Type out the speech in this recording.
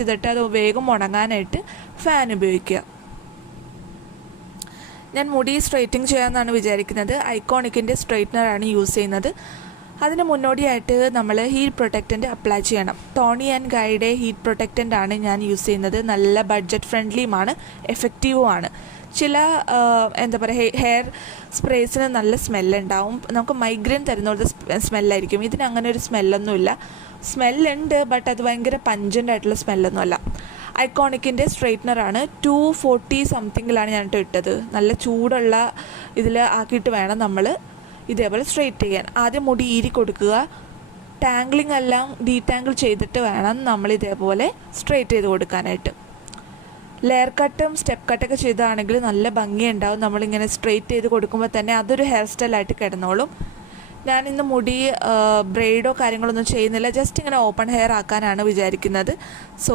ചെയ്തിട്ട് അത് വേഗം ഉണങ്ങാനായിട്ട് ഫാൻ ഉപയോഗിക്കുക. ഞാൻ മുടി സ്ട്രെയിറ്റിംഗ് ചെയ്യാമെന്നാണ് വിചാരിക്കുന്നത്. ഐക്കോണിക്കിൻ്റെ സ്ട്രെയിറ്റ്നറാണ് യൂസ് ചെയ്യുന്നത്. അതിന് മുന്നോടിയായിട്ട് നമ്മൾ ഹീറ്റ് പ്രൊട്ടക്റ്റൻ്റ് അപ്ലൈ ചെയ്യണം. ടോണി ആൻഡ് ഗൈയുടെ ഹീറ്റ് പ്രൊട്ടക്റ്റൻ്റ് ആണ് ഞാൻ യൂസ് ചെയ്യുന്നത്. നല്ല ബഡ്ജറ്റ് ഫ്രണ്ട്ലിയുമാണ്, എഫക്റ്റീവുമാണ്. ചില എന്താ പറയുക ഹെയർ സ്പ്രേസിന് നല്ല സ്മെല്ലുണ്ടാവും, നമുക്ക് മൈഗ്രെയിൻ തരുന്ന പോലത്തെ സ്മെല്ലായിരിക്കും. ഇതിന് അങ്ങനെ ഒരു സ്മെല്ലൊന്നുമില്ല. സ്മെല്ലുണ്ട്, ബട്ട് അത് ഭയങ്കര പഞ്ചൻ്റ് ആയിട്ടുള്ള സ്മെല്ലൊന്നുമല്ല. ഐക്കോണിക്കിൻ്റെ സ്ട്രെയിറ്റ്നറാണ്. 240 സംതിങ്ങിലാണ് ഞാനിട്ട് ഇട്ടത്. നല്ല ചൂടുള്ള ഇതിൽ ആക്കിയിട്ട് വേണം നമ്മൾ ഇതേപോലെ സ്ട്രെയിറ്റ് ചെയ്യാൻ. ആദ്യം മുടി ഈരി കൊടുക്കുക. ടാംഗ്ലിംഗ് എല്ലാം ഡീടാങ്കിൾ ചെയ്തിട്ട് വേണം നമ്മൾ ഇതേപോലെ സ്ട്രെയിറ്റ് ചെയ്ത് കൊടുക്കാനായിട്ട്. ലെയർ കട്ടും സ്റ്റെപ്പ് കട്ടൊക്കെ ചെയ്താണെങ്കിൽ നല്ല ഭംഗിയുണ്ടാവും. നമ്മളിങ്ങനെ സ്ട്രെയിറ്റ് ചെയ്ത് കൊടുക്കുമ്പോൾ തന്നെ അതൊരു ഹെയർ സ്റ്റൈലായിട്ട് കിടന്നോളും. ഞാനിന്ന് മുടി ബ്രെയ്ഡോ കാര്യങ്ങളൊന്നും ചെയ്യുന്നില്ല, ജസ്റ്റ് ഇങ്ങനെ ഓപ്പൺ ഹെയർ ആക്കാനാണ് വിചാരിക്കുന്നത്. സോ